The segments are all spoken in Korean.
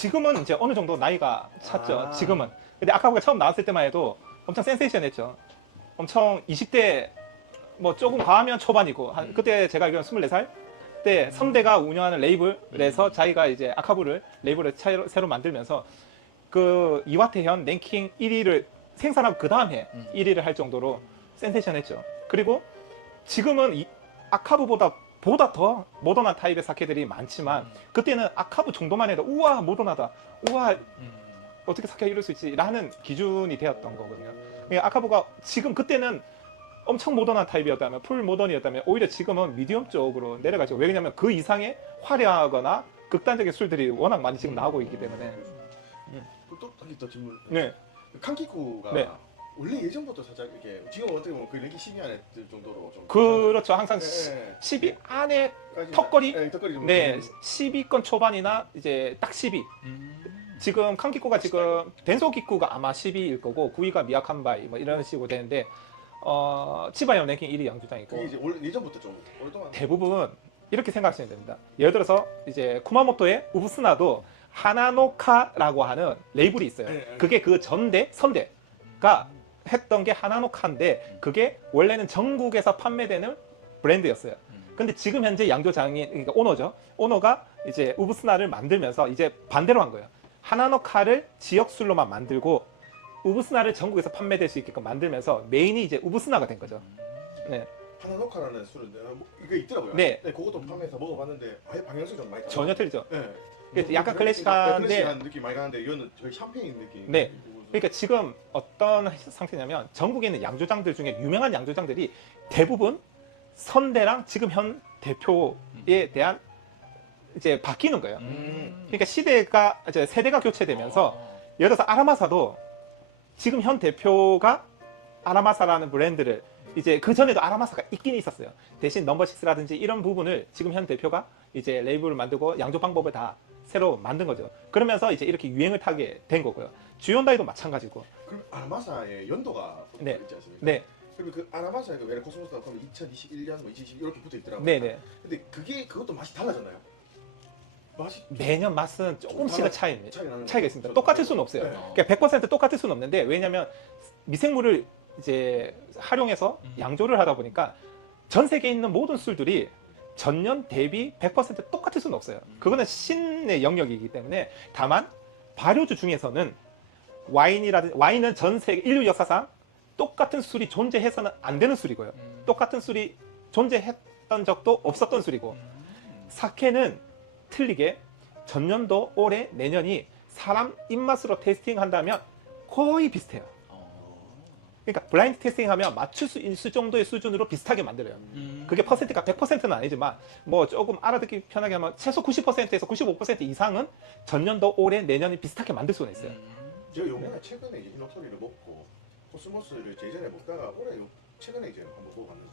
지금은 이제 어느 정도 나이가 찼죠. 아. 지금은. 근데 아카부가 처음 나왔을 때만 해도 엄청 센세이션했죠. 엄청 20대 뭐 조금 과하면 초반이고 그때 제가 알기로는 24살 때 성대가 운영하는 레이블에서 자기가 이제 아카부를 레이블을 새로 만들면서 그 이와테현 랭킹 1위를 생산하고 그 다음 해 1위를 할 정도로 센세이션했죠. 그리고 지금은 아카부보다 더 모던한 타입의 사케들이 많지만 그때는 아카부 정도만 해도 우와 모던하다, 우와 어떻게 사케가 이럴 수 있지 라는 기준이 되었던 거거든요. 그러니까 아카부가 지금 그때는 엄청 모던한 타입이었다면 풀 모던이었다면 오히려 지금은 미디엄 쪽으로 내려가죠. 왜냐면 그 이상의 화려하거나 극단적인 술들이 워낙 많이 지금 나오고 있기 때문에. 또 질문. 네. 칸키쿠가 네. 원래 예전부터 살짝 이렇게 지금 어떻게 보면 그 랭킹 10위 안에 들 정도로 좀 그렇죠. 항상 네. 10위 안에 까지- 턱걸이? 네, 턱걸이 좀 네 10위권 초반이나 이제 딱 10위. 지금 칸키쿠가 지금 덴소키쿠가 아마 10위일 거고 9위가 미야칸바이 뭐 이런 식으로 되는데 치바현 랭킹 1위 양주장이고 그게 이제 원래 예전부터 좀 오랫동안 대부분 이렇게 생각하시면 됩니다. 예를 들어서 이제 쿠마모토의 우부스나도 하나노카라고 하는 레이블이 있어요. 네. 그게 그 선대가 했던 게 하나노카인데 그게 원래는 전국에서 판매되는 브랜드였어요. 근데 지금 현재 양조장인 그러니까 오노죠. 오노가 이제 우부스나를 만들면서 이제 반대로 한 거예요. 하나노카를 지역 술로만 만들고 우부스나를 전국에서 판매될 수 있게끔 만들면서 메인이 이제 우부스나가 된 거죠. 네. 하나노카라는 술은 이게 있더라고요. 네. 그것도 판매해서 먹어봤는데 아예 방향성이 좀 많이 전혀 틀리죠. 네. 그래서 약간 클래식한데 클래식한 느낌 많이 가는데 이거는 저희 샴페인 느낌. 네. 그러니까 지금 어떤 상태냐면 전국에 있는 양조장들 중에 유명한 양조장들이 대부분 선대랑 지금 현 대표에 대한 이제 바뀌는 거예요. 그러니까 시대가 이제 세대가 교체되면서 예를 들어서 아라마사도 지금 현 대표가 아라마사라는 브랜드를 이제 그 전에도 아라마사가 있긴 있었어요. 대신 넘버6라든지 이런 부분을 지금 현 대표가 이제 레이블을 만들고 양조 방법을 다 새로 만든 거죠. 그러면서 이제 이렇게 유행을 타게 된 거고요. 주연다이도 마찬가지고. 그럼 아라마사의 연도가 네. 있지 않습니까? 네, 그리고 그 아라마사의 그 외래 코스모스가 그러면 2021년, 뭐 2020 이렇게 붙어 있더라고요. 네, 네. 근데 그것도 맛이 달라졌나요? 맛이 매년 맛은 조금씩의 차이가 있습니다. 똑같을 수는 없어요. 네. 그러니까 100% 똑같을 수는 없는데 왜냐하면 미생물을 이제 활용해서 양조를 하다 보니까 전 세계에 있는 모든 술들이 전년 대비 100% 똑같을 수는 없어요. 그거는 신의 영역이기 때문에 다만 발효주 중에서는 와인은 전 세계 인류 역사상 똑같은 술이 존재해서는 안 되는 술이고요. 똑같은 술이 존재했던 적도 없었던 술이고 사케는 틀리게 전년도 올해 내년이 사람 입맛으로 테이스팅한다면 거의 비슷해요. 그러니까 블라인드 테스팅하면 맞출 수 있을 정도의 수준으로 비슷하게 만들어요. 그게 퍼센트가 100%는 아니지만 뭐 조금 알아듣기 편하게 하면 최소 90%에서 95% 이상은 전년도 올해 내년이 비슷하게 만들 수가 있어요. 제가 요번에 최근에 이제 히노토리를 먹고 코스모스를 예전에 먹다가 올해 최근에 이제 한번 먹어봤는데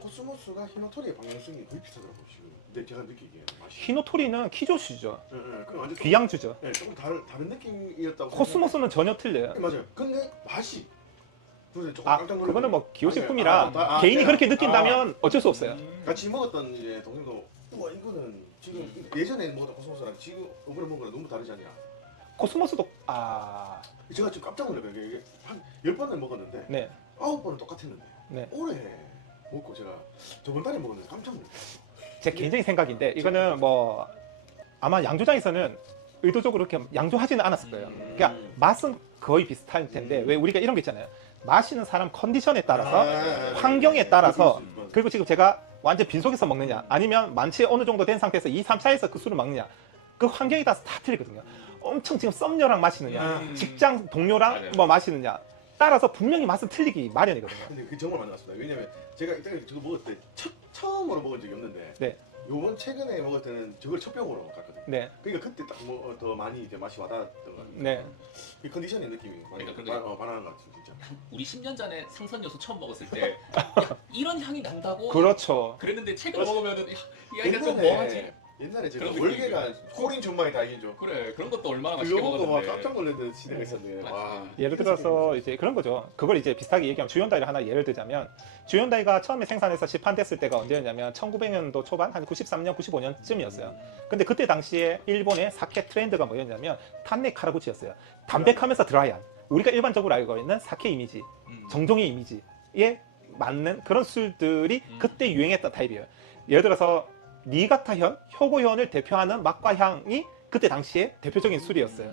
코스모스가 히노토리의 방향성이 거의 비슷하더라고요 지금. 근데 제가 느끼기에 맛이. 히노토리는 키조슈죠. 네, 네. 그럼 완전 귀양주죠. 네, 조금 다른 느낌이었다고. 코스모스는 전혀 틀려요. 네, 맞아요. 근데 맛이. 그래서 조금 아, 깜짝 놀랐어요. 그거는 뭐 기호식품이라 개인이 개인이 그렇게 느낀다면 어쩔 수 없어요. 같이 먹었던 이제 동생도 우와 이거는 지금 예전에 먹었던 코스모스랑 지금 이번에 먹은 거랑 너무 다르지 않냐. 코스모스도 제가 지금 깜짝 놀랐어요. 이게 한 10번을 먹었는데 네, 9번은 똑같았는데 네. 올해 먹고 제가 저번 달에 먹었는데 깜짝 놀랐어요. 제 개인적인 생각인데 이거는 뭐 아마 양조장에서는 의도적으로 이렇게 양조하지는 않았을 거예요. 그러니까 맛은 거의 비슷할 텐데 왜 우리가 이런 게 있잖아요. 마시는 사람 컨디션에 따라서 환경에 따라서 그리고 지금 제가 완전 빈속에서 먹느냐 아니면 만취 어느 정도 된 상태에서 2, 3차에서 그 술을 먹느냐 그 환경에 따라서 다 틀리거든요. 엄청 지금 썸녀랑 마시느냐 직장 동료랑 뭐 마시느냐 따라서 분명히 맛은 틀리기 마련이거든요. 근데 그 정말 많이 났습니다. 왜냐면 제가 이때 저거 먹을 때 처음으로 먹은 적이 없는데 네. 요번 최근에 먹을 때는 저걸 첫 병으로 갔거든요. 네, 그러니까 그때 딱 더 많이 이제 맛이 와닿았던 것 같아요. 네. 이 컨디션의 느낌이 많이 그러니까 반하는 것 같아요, 진짜. 우리 10년 전에 상선 요소 처음 먹었을 때 야, 이런 향이 난다고 그렇죠. 그랬는데 최근에 먹으면은 야 이거 좀 옛날에 뭐하지? 옛날에 제가 그런 월계가 느낌이죠. 호린 준마이 다이긴죠. 그래 그런 것도 얼마나 맛있게 그거 먹고 막 먹었는데. 깜짝 놀랐던 시대가 있었네. 맞지. 와. 예를 들어서 이제 그런 거죠. 그걸 이제 비슷하게 얘기하면 주연다이를 하나 예를 들자면 주연다이가 처음에 생산해서 시판됐을 때가 언제였냐면 1900년도 초반 한 93년, 95년쯤이었어요. 근데 그때 당시에 일본의 사케 트렌드가 뭐였냐면 탄네 카라구치였어요. 담백하면서 드라이한 우리가 일반적으로 알고 있는 사케 이미지, 정종의 이미지에 맞는 그런 술들이 그때 유행했던 타입이에요. 예를 들어서 니가타현, 효고현을 대표하는 맛과 향이 그때 당시에 대표적인 술이었어요.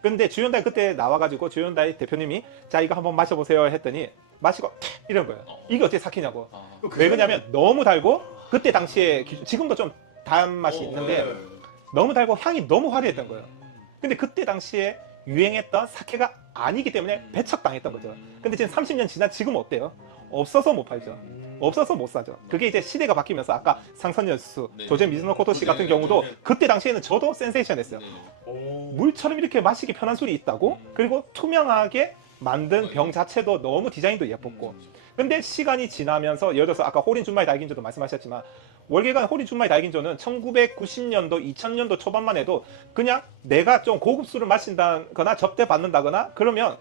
근데 주연다이 그때 나와가지고 주연다이 대표님이 자 이거 한번 마셔보세요 했더니 마시고 이런 거예요. 이게 어떻게 사키냐고. 왜 그러냐면 너무 달고 그때 당시에 지금도 좀 단맛이 있는데 너무 달고 향이 너무 화려했던 거예요. 근데 그때 당시에 유행했던 사케가 아니기 때문에 배척당했던 거죠. 근데 지금 30년 지난 지금 어때요? 없어서 못 팔죠. 없어서 못 사죠. 그게 이제 시대가 바뀌면서 아까 상선연수, 네. 조제 미즈노 코토시 같은 네, 경우도 네. 그때 당시에는 저도 센세이션했어요. 오. 물처럼 이렇게 마시기 편한 술이 있다고? 그리고 투명하게 만든 병 자체도 너무 디자인도 예뻤고. 근데 시간이 지나면서 예를 들어서 아까 호린 준마이 다이긴조도 말씀하셨지만 월계관 호린 준마이 다이긴조는 1990년도, 2000년도 초반만 해도 그냥 내가 좀 고급 술을 마신다거나 접대받는다거나 그러면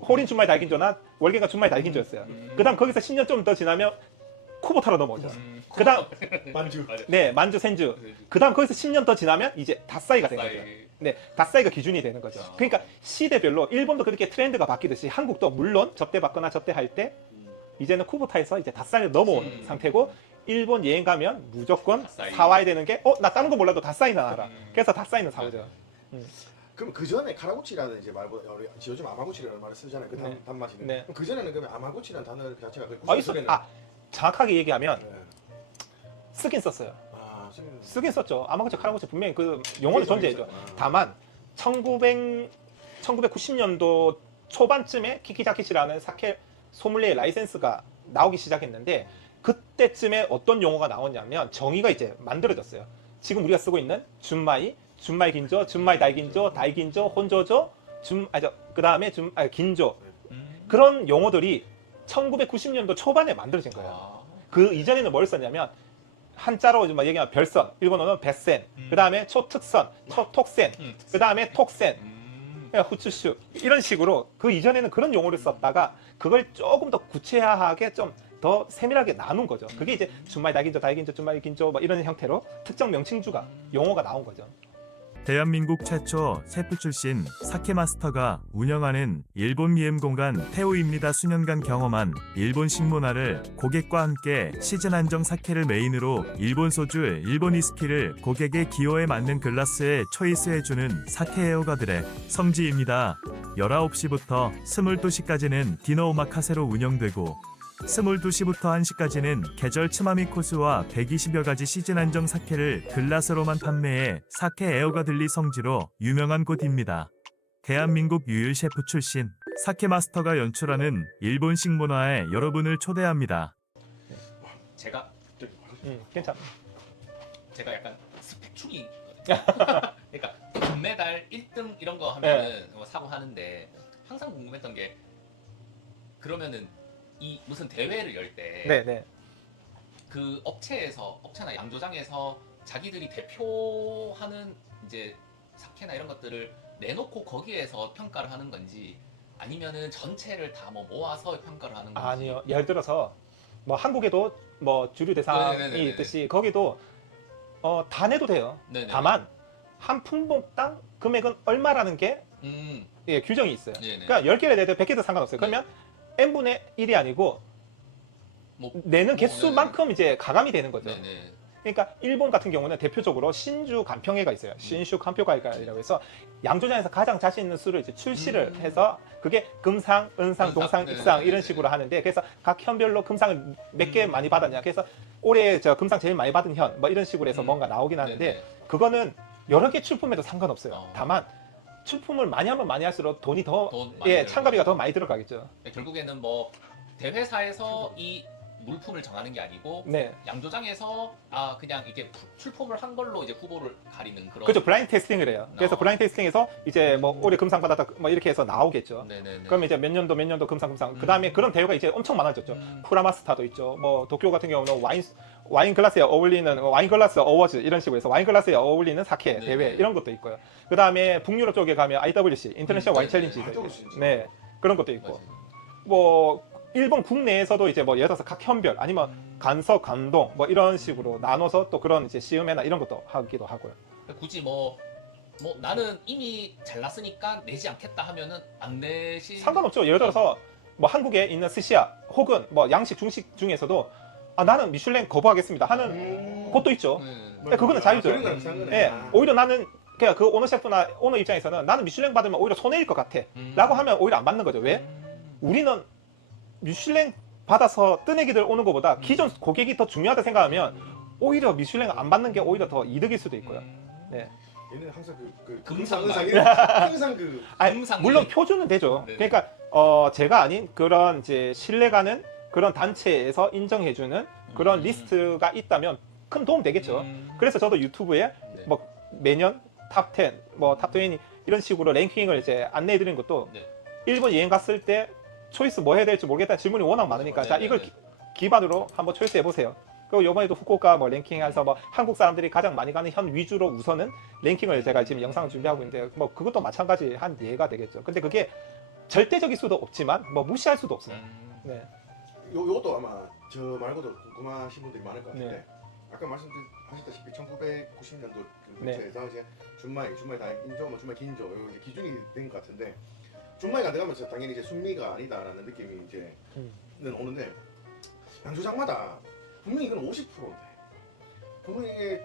호린 준마이 다이긴조나 월계관 준마이 다이긴조였어요. 그다음 거기서 10년 좀 더 지나면 쿠보타로 넘어오죠. 그다음 만주. 네, 만주, 센주. 그다음 거기서 10년 더 지나면 이제 다싸이가 된 거죠. 네, 다싸이가 기준이 되는 거죠. 그러니까 시대별로 일본도 그렇게 트렌드가 바뀌듯이 한국도 물론 접대받거나 접대할 때 이제는 쿠보타에서 이제 다싸이로 넘어온 상태고 일본 여행 가면 무조건 다싸이. 사와야 되는 게 나 다른 거 몰라도 다싸이는 알아. 그래서 다싸이는 사오죠. 그럼 그 전에 카라구치라는 이제 말보다 우리 요즘 아마구치라는 말을 쓰잖아요. 그 네. 단맛이는. 네. 그럼 그 전에는 그러면 아마구치라는 단어 그 자체가 그 있어. 정확하게 얘기하면 네. 쓰긴 썼어요. 아, 쓰기는- 쓰긴 썼죠. 아마구치, 카라구치 분명히 그 용어는 존재해죠. 아. 다만 1990년도 초반쯤에 키키자키시라는 사케 소믈리에 라이센스가 나오기 시작했는데 그때쯤에 어떤 용어가 나왔냐면 정의가 이제 만들어졌어요. 지금 우리가 쓰고 있는 준마이, 준마이 긴조, 준마이 다이긴조, 다이긴조, 혼조조, 그 다음에 긴조 그런 용어들이 1990년도 초반에 만들어진 거예요. 그 이전에는 뭘 썼냐면 한자로 막 얘기하면 별선, 일본어는 뱃센, 그 다음에 초특선, 초톡센, 그 다음에 톡센, 후츠슈 이런 식으로 그 이전에는 그런 용어를 썼다가 그걸 조금 더 구체화하게 좀 더 세밀하게 나눈 거죠. 그게 이제 준마이 다이긴조, 다이긴조, 준마이 긴조 뭐 이런 형태로 특정 명칭주가 용어가 나온 거죠. 대한민국 최초 셰프 출신 사케 마스터가 운영하는 일본 미엠 공간 태오입니다. 수년간 경험한 일본 식문화를 고객과 함께 시즌 한정 사케를 메인으로 일본 소주, 일본 위스키를 고객의 기호에 맞는 글라스에 초이스해주는 사케 에어가들의 성지입니다. 19시부터 22시까지는 디너 오마카세로 운영되고 22시부터 1시까지는 계절 츠마미 코스와 120여 가지 시즌 한정 사케를 글라스로만 판매해 사케 에어가들리 성지로 유명한 곳입니다. 대한민국 유일 셰프 출신 사케 마스터가 연출하는 일본식 문화에 여러분을 초대합니다. 제가 괜찮아. 약간 스펙충이거든요. 그러니까 금메달 1등 이런 거 하면은 뭐 사고 하는데 항상 궁금했던 게 그러면은 이 무슨 대회를 열 때 네. 그 업체나 양조장에서 자기들이 대표하는 이제 사케나 이런 것들을 내놓고 거기에서 평가를 하는 건지 아니면은 전체를 다 뭐 모아서 평가를 하는 건지. 아니요. 예를 들어서 뭐 한국에도 뭐 주류 대상이 네네네네네. 있듯이 거기도 다 내도 돼요. 네네. 다만 한 품목당 금액은 얼마라는 게 규정이 있어요. 네네. 그러니까 10개를 내도 100개도 상관없어요. 그러면 n분의 1이 아니고 뭐, 내는 개수만큼 이제 가감이 되는 거죠. 네네. 그러니까 일본 같은 경우는 대표적으로 신주 간평회가 있어요. 신슈 간평회라고 해서 양조장에서 가장 자신 있는 술을 이제 출시를 해서 그게 금상, 은상, 동상, 네네네. 익상 이런 식으로 하는데 그래서 각 현별로 금상을 몇 개 많이 받았냐. 그래서 올해 저 금상 제일 많이 받은 현 뭐 이런 식으로 해서 뭔가 나오긴 하는데 네네. 그거는 여러 개 출품해도 상관없어요. 어. 다만 출품을 많이 하면 많이 할수록 돈이 더 돈 많이 예, 들어가고. 참가비가 더 많이 들어가겠죠. 결국에는 뭐 대회사에서 이 물품을 정하는 게 아니고 네. 양조장에서 그냥 이게 출품을 한 걸로 이제 후보를 가리는 그런. 그렇죠. 블라인드 테스팅을 해요. 그래서 어. 블라인드 테스팅에서 이제 뭐 올해 금상 받았다 뭐 이렇게 해서 나오겠죠. 네네네. 그러면 이제 몇 년도 금상 그다음에 그런 대회가 이제 엄청 많아졌죠. 쿠라마스타도 있죠. 뭐 도쿄 같은 경우는 와인 글라스에 어울리는 와인 글라스 어워즈 이런 식으로 해서 와인 글라스에 어울리는 사케 네. 대회 이런 것도 있고요. 그다음에 북유럽 쪽에 가면 IWC 인터내셔널 와인 네. 챌린지 IWC. 네. 그런 것도 있고. 맞아요. 뭐 일본 국내에서도 이제 뭐 예를 들어서 각 현별 아니면 간서 간동 뭐 이런 식으로 나눠서 또 그런 이제 시음회나 이런 것도 하기도 하고요. 굳이 뭐 나는 이미 잘났으니까 내지 않겠다 하면은 안 내시. 상관없죠. 예를 들어서 뭐 한국에 있는 스시야 혹은 뭐 양식 중식 중에서도 나는 미슐랭 거부하겠습니다 하는 곳도 있죠. 네. 네, 그거는 자유죠. 그런 거랑 상관없네. 예, 오히려 나는 그냥 그 오너 셰프나 오너 입장에서는 나는 미슐랭 받으면 오히려 손해일 것 같아라고 하면 오히려 안 받는 거죠. 왜? 우리는 미슐랭 받아서 뜬 애기들 오는 것보다 기존 고객이 더 중요하다 생각하면 오히려 미슐랭 안 받는 게 오히려 더 이득일 수도 있고요. 네. 얘는 항상 금상 항상 그 아니, 금상 물론 표준은 되죠. 네. 그러니까 제가 아닌 그런 이제 신뢰가는 그런 단체에서 인정해주는 그런 리스트가 있다면 큰 도움 되겠죠. 그래서 저도 유튜브에 네. 뭐 매년 탑 10, 뭐 탑 20 이런 식으로 랭킹을 이제 안내해드리는 것도 네. 일본 여행 갔을 때 초이스 뭐 해야 될지 모르겠다는 질문이 워낙 많으니까 자 네, 이걸 네, 네. 기반으로 한번 초이스 해보세요. 그리고 이번에도 후쿠오카 뭐 랭킹해서 뭐 한국 사람들이 가장 많이 가는 현 위주로 우선은 랭킹을 제가 지금 영상을 준비하고 있는데 뭐 그것도 마찬가지 한 예가 되겠죠. 근데 그게 절대적일 수도 없지만 뭐 무시할 수도 없어요. 네. 요것도 아마 저 말고도 궁금하신 분들이 많을 것 같은데 네. 아까 말씀하셨다시피 1990년도 그 네. 근처에서 이제 준마이 다 인조, 뭐 준마이 긴조 요 이제 기준이 된 것 같은데 준마이가 들어가면서 당연히 이제 순미가 아니다라는 느낌이 이제 는 오는데 양조장마다 분명히 이건 50%인데 분명히 이게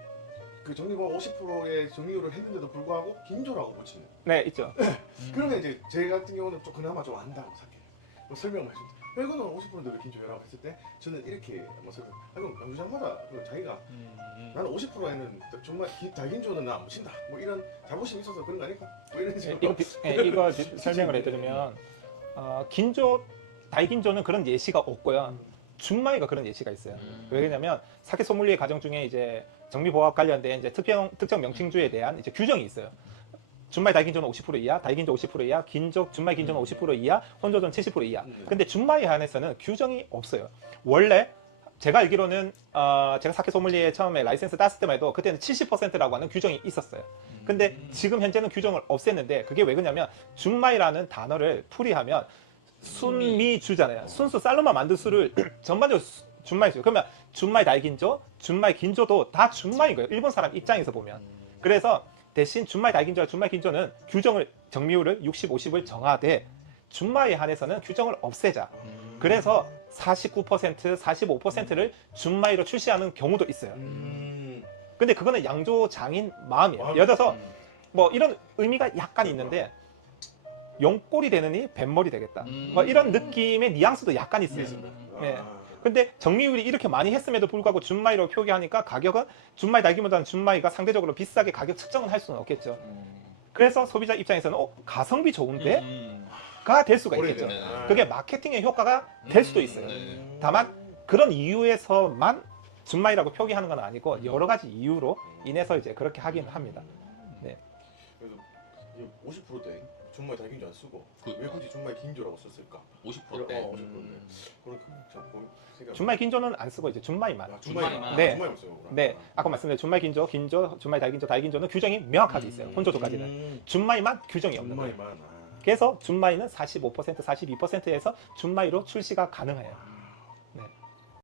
그 정리가 50%의 정리율을 했는데도 불구하고 긴조라고 붙이는. 네, 있죠. 그러면 이제 제 같은 경우는 좀 그나마 좀 안다고 생각해요. 뭐 설명을 해줍니다. 이거는 50%인데 왜 긴조라고 했을 때 저는 이렇게 뭐 설명. 그럼 양조장마다 자기가 나는 50%에는 정말 달긴조는 나 안 붙인다. 뭐 이런 자부심이 있어서 그런 거 아닐까? 뭐 이런 식으로. 이거 설명을 해드리면 긴조, 달긴조는 그런 예시가 없고요. 준마이가 그런 예시가 있어요. 왜냐면 사케 소믈리에 과정 중에 이제 정비보합 관련된 이제 특정 명칭주에 대한 이제 규정이 있어요. 준마이 달긴조는 50% 이하, 달긴조 50% 이하, 준마이 긴조는 50% 이하, 혼조전 70% 이하. 근데 준마이 한에서는 규정이 없어요. 원래 제가 알기로는 제가 사케 소믈리에 처음에 라이센스 땄을 때만 해도 그때는 70%라고 하는 규정이 있었어요. 근데 지금 현재는 규정을 없앴는데 그게 왜 그러냐면 준마이라는 단어를 풀이하면 순미주잖아요. 순수 쌀로만 만든 술을 전반적으로 준마이죠. 그러면 준마이 달긴조, 준마이 긴조도 다 준마인 거예요. 일본 사람 입장에서 보면. 그래서 대신 준마이 달긴조와 준마이 긴조는 규정을 정미율을 60, 50을 정하되 준마이 한에서는 규정을 없애자. 그래서 49%, 45%를 준마이로 출시하는 경우도 있어요. 근데 그거는 양조장인 마음이에요. 예를 들어서 뭐 이런 의미가 약간 있는데 용꼴이 되느니 뱃머리 되겠다. 뭐 이런 느낌의 뉘앙스도 약간 있어요. 네. 근데 정리율이 이렇게 많이 했음에도 불구하고 준마이로 표기하니까 가격은 준마이 달기보다는 준마이가 상대적으로 비싸게 가격 측정은 할 수는 없겠죠. 그래서 소비자 입장에서는 가성비 좋은데 가 될 수가 있겠죠. 그게 마케팅의 효과가 될 수도 있어요. 다만 그런 이유에서만 준마이라고 표기하는 건 아니고 여러 가지 이유로 인해서 이제 그렇게 하긴 합니다. 그래서 50%대 준마이 달긴조 안 쓰고 그- 왜 굳이 준마이 긴조라고 썼을까? 50%대. 50%대. 그럼 생각. 준마이 긴조는 안 쓰고 이제 준마이만. 준마이만. 네. 준마이만 써요. 네, 아까 말씀드린 준마이 긴조, 준마이 달긴조, 달긴조는 규정이 명확하게 있어요. 혼조조까지는. 준마이만 규정이 없는 거예요. 준마이만. 그래서 준마이는 45%, 42%에서 준마이로 출시가 가능해요.